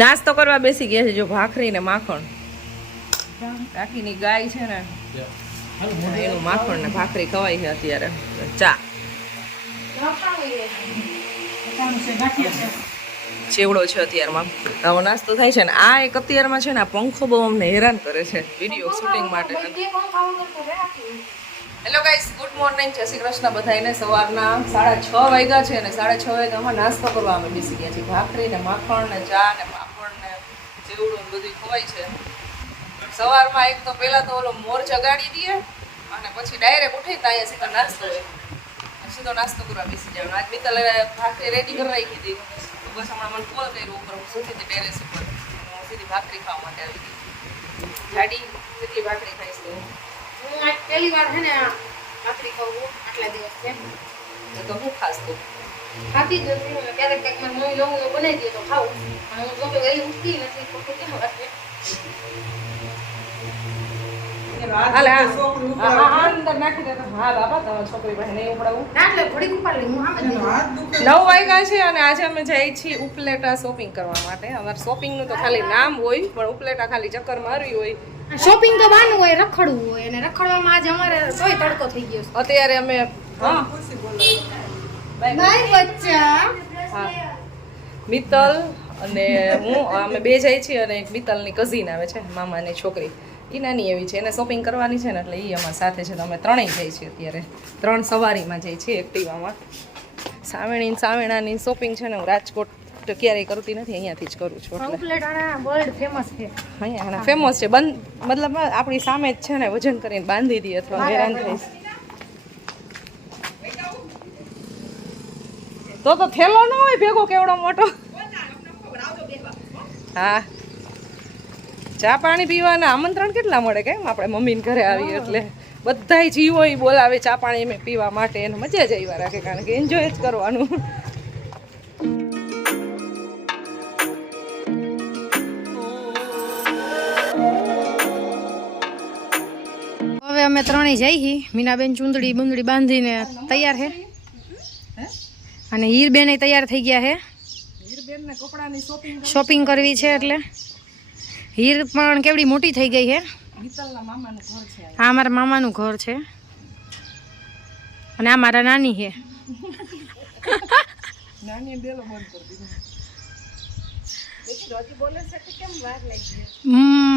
નાસ્તો કરવા બેસી ગયા છે, જો ભાખરી ને માખણ. કાકીની ગાય છે ને, એનું માખણ ને ભાખરી ખવાય છે અત્યારે. ચા. ચેવડો છે અત્યારમાં. આવો નાસ્તો થાય છે ને આ એક અત્યારમાં છે ને આ પંખો બહુ અમને હેરાન કરે છે વીડિયો શૂટિંગ માટે. Hello guys good morning Jai Shri Krishna બધાને સવારના સાડા છ વાગ્યા છે અને સાડા છ વાગ્યામાં નાસ્તો કરવા અમે બેસી ગયા છીએ. ભાખરી ને માખણ ને ચા ને પાપડ ને ચેવડું બધું ખવાય છે. સવારમાં એક તો પહેલાં તો ઓલો મોર જગાડી દઈએ અને પછી ડાયરેક્ટ ઉઠી ત્યાં સીધો નાસ્તો સીધો નાસ્તો કરવા બેસી જવાનું. આજ મિત્તલ ભાખરી રેડી કરી રાખી હતી તો બસ હમણાં મને કોલ કર્યો ઉપર હું સુતી હતી ટેરેસ ઉપર. હું સીધી ભાખરી ખાવા માટે આવી ગઈ. જાડી કેટલી ભાખરી ખાઈશ તો? હું આજ પહેલી વાર છે ને આ ભાખરી ખાઉં આટલા દિવસ છે. તો હું ખાસ તો? ખાતી જ નથી હું ક્યારેક ક્યાંક મારી મમ્મી નવું નવું બનાવી દે તો ખાવું પણ હું જો વહેલી ઉઠતી નથી ખોટું કેમ છે? હાલે હા હા, હા, અંદર નાખી દે હા બાપા તમારી છોકરી પાસે નહીં ઉપડાવું. એટલે ઘડીક ઉપાડી હું આમ નવ વાગ્યા છે અને આજે અમે જઈએ છીએ ઉપલેટા શોપિંગ કરવા માટે. અમારે શોપિંગનું તો ખાલી નામ હોય પણ ઉપલેટા ખાલી ચક્કર મારવી હોય. શોપિંગ તો બાનું હોય રખડવું હોય અને રખડવામાં આજે અમારે તોય તડકો થઈ ગયો અત્યારે અમે હા. બાય બચ્ચા. હા. મિત્તલ અને હું અમે બે જાય છીએ અને એક મિત્તલની કઝિન આવે છે મામાની છોકરી. એ નાની એવી છે એને શોપિંગ કરવાની છે ને એટલે એ અમારા સાથે છે તો અમે ત્રણેય જઈએ છીએ અત્યારે. ત્રણ સવારીમાં જઈએ છીએ એક્ટિવામાં સાવેણી સાવેણાની શોપિંગ છે ને હું રાજકોટ તો ક્યારેય કરતી નથી અહીંયાથી જ કરું છું વર્લ્ડ ફેમસ છે. અહીંયા ફેમસ છે. બંધ મતલબ આપણી સામે જ છે ને વજન કરીને બાંધી દઈએ અથવા હેરાન થઈશ તો તો થેલો ન હોય ભેગો કેવડો મોટો. હા. ચા પાણી પીવાના આમંત્રણ કેટલા મળે કેમ આપણે મમ્મીને ઘરે આવીએ એટલે બધાય જીવો એ બોલાવે ચા પાણી મેં પીવા માટે એને મજા જ આવ્યા રાખે કારણ કે એન્જોય જ કરવાનું. હવે અમે ત્રણેય જઈ હી. મીનાબેન ચૂંદડી બુંદડી બાંધીને તૈયાર છે અને હીરબેન તૈયાર થઈ ગયા છે શોપિંગ કરવી છે. એટલે. હીર પણ કેવડી મોટી થઈ ગઈ છે હા અમારા મામાનું ઘર છે. અને આ મારા નાની છે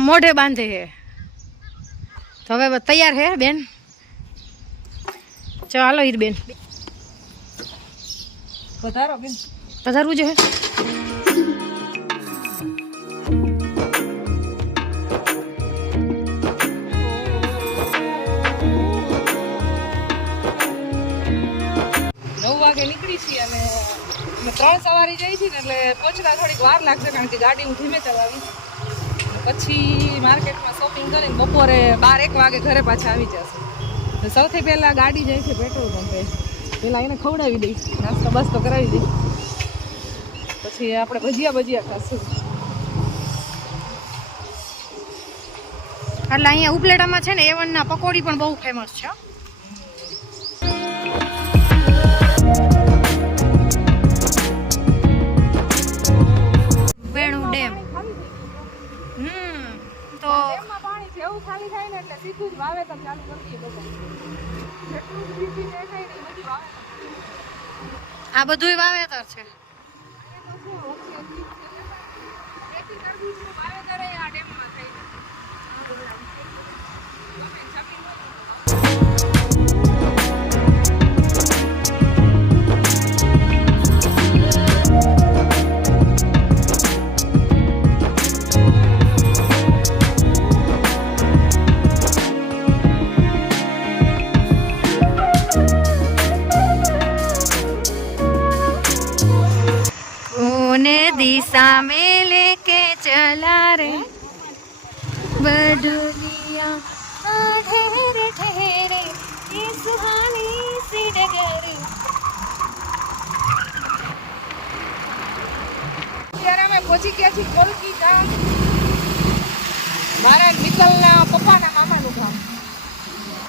મોઢે બાંધે છે તો હવે તૈયાર છે બેન? ચાલો હીરબેન પધારો બેન. પધારવું જોઈએ. નવ વાગે નીકળી છીએ અને અમે ત્રણ સવારી જઈએ છીએ ને એટલે પહોંચતા થોડીક વાર લાગશે કારણ કે ગાડી હું ધીમે ચલાવીશ. પછી માર્કેટમાં શોપિંગ કરીને બપોરે બાર એક વાગે ઘરે પાછા આવી જશે. સૌથી પહેલાં ગાડી જાય છે પેટ્રોલ પંપે પહેલાં એને ખવડાવી દઈશ. નાસ્તો બસ્તો કરાવી દઈશ. પછી આપણે ભજીયા ભજીયા ખાશું. એટલે અહીંયા ઉપલેટામાં છે ને એવનના પકોડી પણ બહુ ફેમસ છે ખાલી થાય ને એટલે સીધું જ વાવેતર ચાલુ કરી દઈએ બધા. જેટલું બીજી જે થાય બધું વાવેતર. આ બધુંય વાવેતર છે. પહોંચી ગયા છીએ કોલકી ગામ. મારા મિત્તલના પપ્પાના મામાનું ગામ.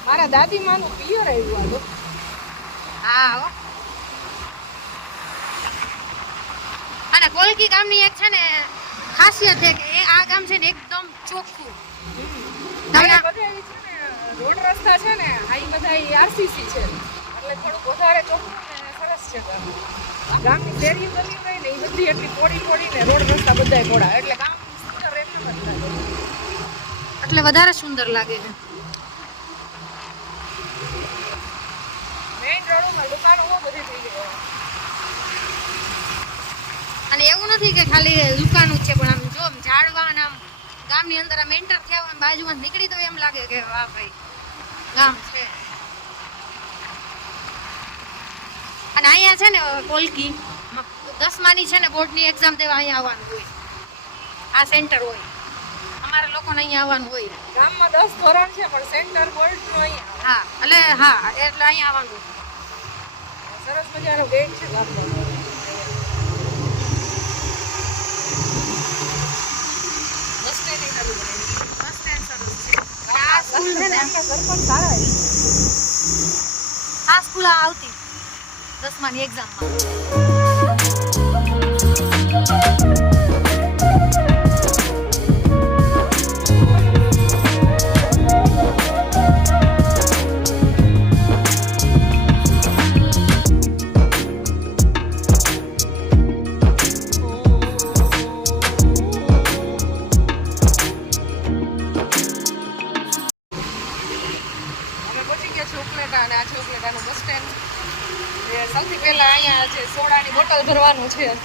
મારા દાદીમાનું પિયર આવ્યું આ તો હા. અને કોલકી ગામની એક છે ને ખાસિયત છે કે આ ગામ છે ને એકદમ ચોખ્ખું. રોડ રસ્તા છે ને આ બધા આરસીસી છે. એટલે થોડુંક વધારે ચોખ્ખું ને સરસ છે ગામ. ગામની શેરી બધી કઈ ને એ બધી એટલી પોડી પોડી ને રોડ રસ્તા બધાય પોડા એટલે ગામ સુંદર એકદમ જ લાગે. એટલે વધારે સુંદર લાગે છે. મેઇન રોડમાં દુકાનો બધી થઈ ગઈ અને એવું નથી કે ખાલી દુકાન છે પણ આમ જો આમ ઝાડવા આમ ગામની અંદર આમ એન્ટર થયા હોય બાજુમાં નીકળી તો એમ લાગે કે વાહ ભાઈ. ગામ છે અને અહીંયા છે ને કોલકી દસમાની છે ને બોર્ડની એક્ઝામ દેવા અહીંયા આવવાનું હોય. આ સેન્ટર હોય. અમારા લોકોને અહીંયા આવવાનું હોય. ગામમાં દસ ધોરણ છે પણ સેન્ટર બોર્ડનું અહીંયા હા એટલે હા એટલે અહીંયા આવવાનું. સરસ મજાનો ગેટ છે ગામનો બસ સ્ટેન્ડ ય સારું બનાવ્યું. બસ સ્ટેન્ડ સરસ છે આ સ્કૂલ છે ને. આ સ્કૂલ આવતી દસમાની એક્ઝામમાં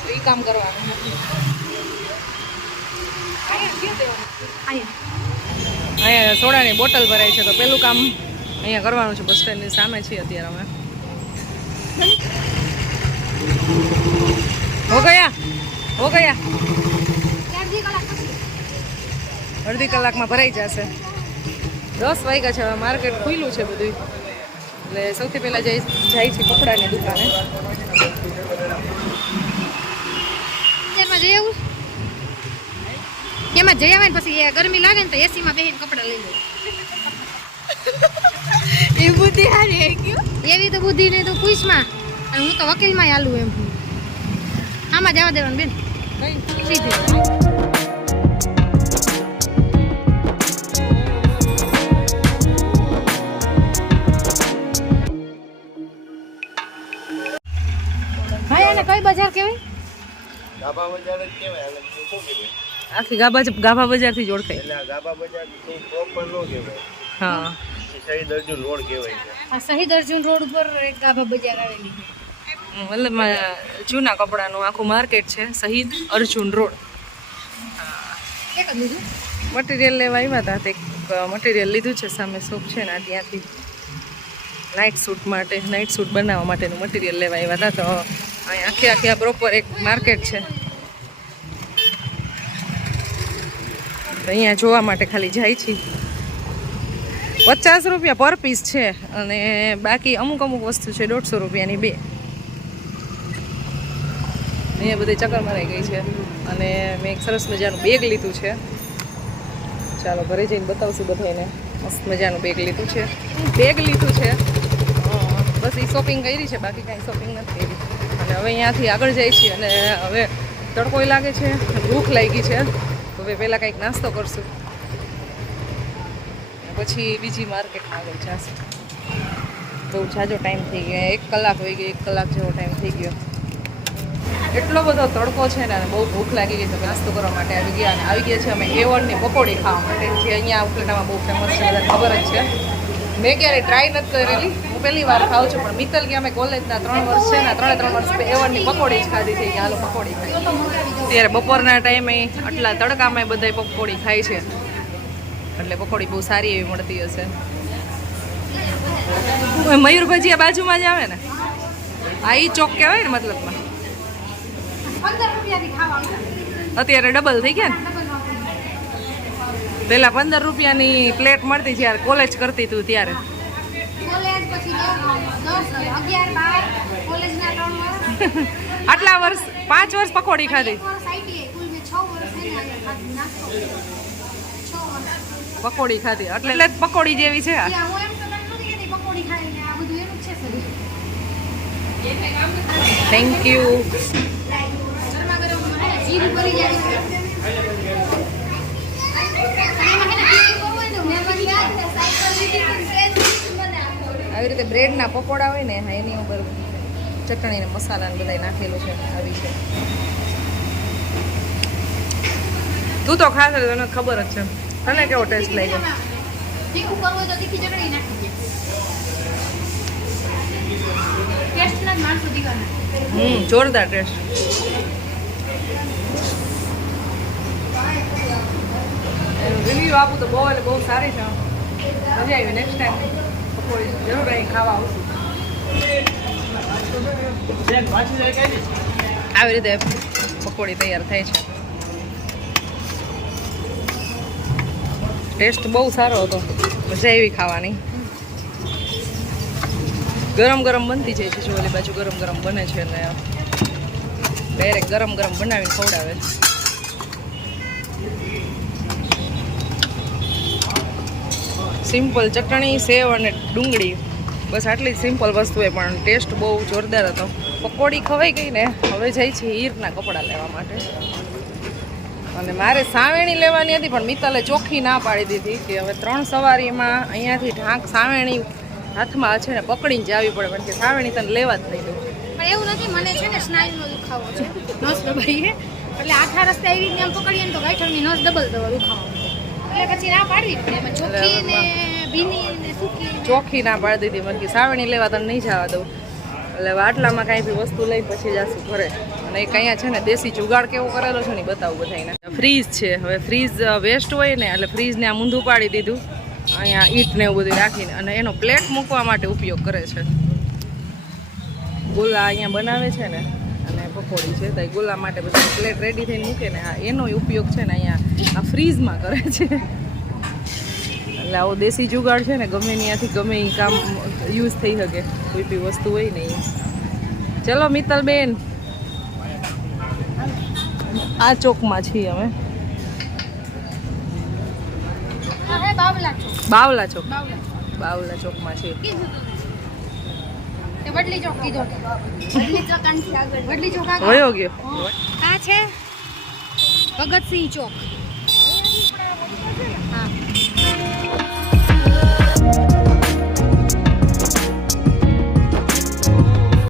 તો એ કામ કરવાનું અહીંયા સોડાની બોટલ ભરાય છે તો પેલું કામ અહીંયા કરવાનું છે બસ સ્ટેન્ડની સામે છીએ અત્યારે અમે. હો ગયા? હો ગયા? અડધી કલાકમાં ભરાઈ જશે. દસ વાગ્યા છે હવે માર્કેટ ખુલ્લું છે બધું એટલે સૌથી પહેલાં જઈ જાય છે કપડાની દુકાને. એમાં જઈ આવું? એમાં જઈ આવે ને પછી ગરમી લાગે ને તો એસીમાં બેહીને કપડાં લઈ લઉં એ બુદ્ધિ હારી એવી તો બુદ્ધિ નહીં તો પૂછમાં અને હું તો વકીલમાં હાલું એમ. આમાં જવા દેવાનું બેન. સીધું. ગાભા બજાર જ કહેવાય અને શું કહેવાય આખી ગાભા ગાભા બજારથી જ ઓળખાય. એટલે આ ગાભા બજાર તો પ્રોપર નો કહેવાય. હા. શહીદ અર્જુન રોડ કહેવાય છે. આ શહીદ અર્જુન રોડ ઉપર એક ગાભા બજાર આવેલી છે. મતલબ જૂના કપડાનું આખું માર્કેટ છે શહીદ અર્જુન રોડ. જ મટીરિયલ લેવા આવ્યા હતા તે મટીરિયલ લીધું છે સામે શોપ છે ને આ ત્યાંથી. નાઇટ સૂટ માટે નાઇટ સૂટ બનાવવા માટેનું મટીરિયલ લેવા આવ્યા હતા તો અહીં આખી આખી આ પ્રોપર એક માર્કેટ છે. અહીંયા જોવા માટે ખાલી જાય છે. પચાસ રૂપિયા પર પીસ છે અને બાકી અમુક અમુક વસ્તુ છે દોઢસો રૂપિયાની બે. અહીંયા બધી ચક્કર મરાઈ ગઈ છે. અને મેં એક સરસ મજાનું બેગ લીધું છે. ચાલો ઘરે જઈને બતાવશું બધાને મસ્ત મજાનું બેગ લીધું છે. બેગ લીધું છે. બસ એ શોપિંગ કરી છે, બાકી કાંઈ શોપિંગ નથી કરી. અને હવે અહીંયાથી આગળ જાય છીએ અને હવે તડકોય લાગે છે, ભૂખ લાગી છે. હવે પહેલાં કંઈક નાસ્તો કરશું. પછી બીજી માર્કેટમાં આગળ જશું. બહુ ઝાઝો ટાઈમ થઈ ગયો. એક કલાક હોઈ ગયો, એક કલાક જેવો ટાઈમ થઈ ગયો. એટલો બધો તડકો છે ને બહુ ભૂખ લાગી ગઈ તો નાસ્તો કરવા માટે આવી ગયા. અને આવી ગયા છે અમે, એવોર્ડની પકોડી ખાવા માટે, જે અહીંયા ઉપલેટામાં બહુ ફેમસ છે ખબર જ છે. મેં ક્યારેય ટ્રાય નથી કરેલી. હું પહેલી વાર ખાઉં છું પણ મિત્તલ કે અમે કોલેજના ત્રણ વર્ષ છે ને ત્રણે ત્રણ વર્ષ એવણની પકોડી જ ખાધી છે કે હાલો પકોડી ખાઈ. ત્યારે બપોરના ટાઈમે આટલા તડકામાં બધાય પકોડી ખાય છે. એટલે પકોડી બહુ સારી એવી મળતી હશે. મયુર આ બાજુમાં જ આવે ને? આ એ ચોક કહેવાય ને મતલબમાં. અત્યારે ડબલ થઈ ગયા ને? પહેલા પંદર રૂપિયાની પ્લેટ મળતી જ્યારે કોલેજ કરતી તું ત્યારે. આટલા વર્ષ પાંચ વર્ષ પકોડી ખાધી? પકોડી ખાધી. એટલે એટલે પકોડી જેવી છે થેન્ક ત્યાં હું એમ તો તને નથી કહેતી પકોડી ખાઈને આ બધું એનું જ છે શરીર થેન્ક યુ ગરમા ગરમ જીરું ભરી જાય છે. અને એમાં છે ને તીખું કરવું હોય ને, મેં આવી રીતે બ્રેડના પકોડા હોય ને હા, એની ઉપર ચટણી ને મસાલા ને બધા નાખેલું છે આવી છે. તું તો ખાસ તને ખબર જ છે. તને કેવો ટેસ્ટ લાગ્યો? હમ જોરદાર ટેસ્ટ રિવ્યુ આપું તો બહુ એટલે બહુ સારી છે. મજા આવી નેક્સ્ટ ટાઈમ પકોડી જરૂર અહીં ખાવા આવશું આવી રીતે પકોડી તૈયાર થાય છે. ટેસ્ટ બહુ સારો હતો. મજા આવી ખાવાની. ગરમ ગરમ બનતી જાય છે જો ઓલી બાજુ ગરમ ગરમ બને છે અને ડાયરેક્ટ ગરમ ગરમ બનાવીને ખવડાવે. છે સિમ્પલ ચટણી, સેવ અને ડુંગળી. બસ આટલી સિમ્પલ વસ્તુ હોય પણ ટેસ્ટ બહુ જોરદાર હતો. પકોડી ખવાઈ ગઈ ને, હવે જાય છે હીરના કપડાં લેવા માટે. અને મારે સાવેણી લેવાની હતી, પણ મિત્તલે ચોખ્ખી ના પાડી દીધી કે હવે ત્રણ સવારીમાં અહીંયાથી ઢાંક સાવેણી હાથમાં છે ને, પકડીને જ આવી પડે પણ કે સાવેણી તને લેવા જ નહીં દઉં. એવું નથી, મને છે ને સ્નાયુનો દુખાવો છે. નસ દબાઈએ. એટલે આખા રસ્તે આવી રીતે આમ પકડીએ ને તો ગાંઠણની નસ ડબલ દવા દુખાવો. એટલે પછી ના પાડવી પડે ચોખ્ખી ને ભીની ને સૂકી ચોખ્ખી ના પાડી દીધી. મને સાવણી લેવા તને નહીં જવા દઉં. એટલે વાટલામાં કાંઈ બી વસ્તુ લઈ પછી જાશું ઘરે. અને એ અહીંયા છે ને દેશી જુગાડ કેવો કરેલો છે ને બતાવું બધાને ફ્રીજ છે. હવે ફ્રીજ વેસ્ટ હોય ને એટલે ફ્રીજને આ મૂંધું પાડી દીધું. અહીંયા ઈટ ને એવું બધું રાખીને. અને એનો પ્લેટ મૂકવા માટે ઉપયોગ કરે છે. બોલા અહીંયા બનાવે છે ને. પકોડી છે. તો ગોલા માટે બધું પ્લેટ રેડી થઈને મૂકે ને આ એનો ઉપયોગ છે ને અહીંયા આ ફ્રીઝમાં કરે છે. એટલે આવો દેશી જુગાડ છે ને ગમે ત્યાંથી ગમે એ કામ યુઝ થઈ શકે. કોઈ બી વસ્તુ હોય ને ચલો મિત્તલબેન આ ચોકમાં છીએ અમે. બાવલા ચોક. બાવલા ચોક. બાવલા ચોકમાં છીએ. તું. વડલી ચોક કીધો. વડલી ચોક આગળ. વડલી ચોક આગળ? વયો ગયો. આ છે? ભગતસિંહ ચોક. હા.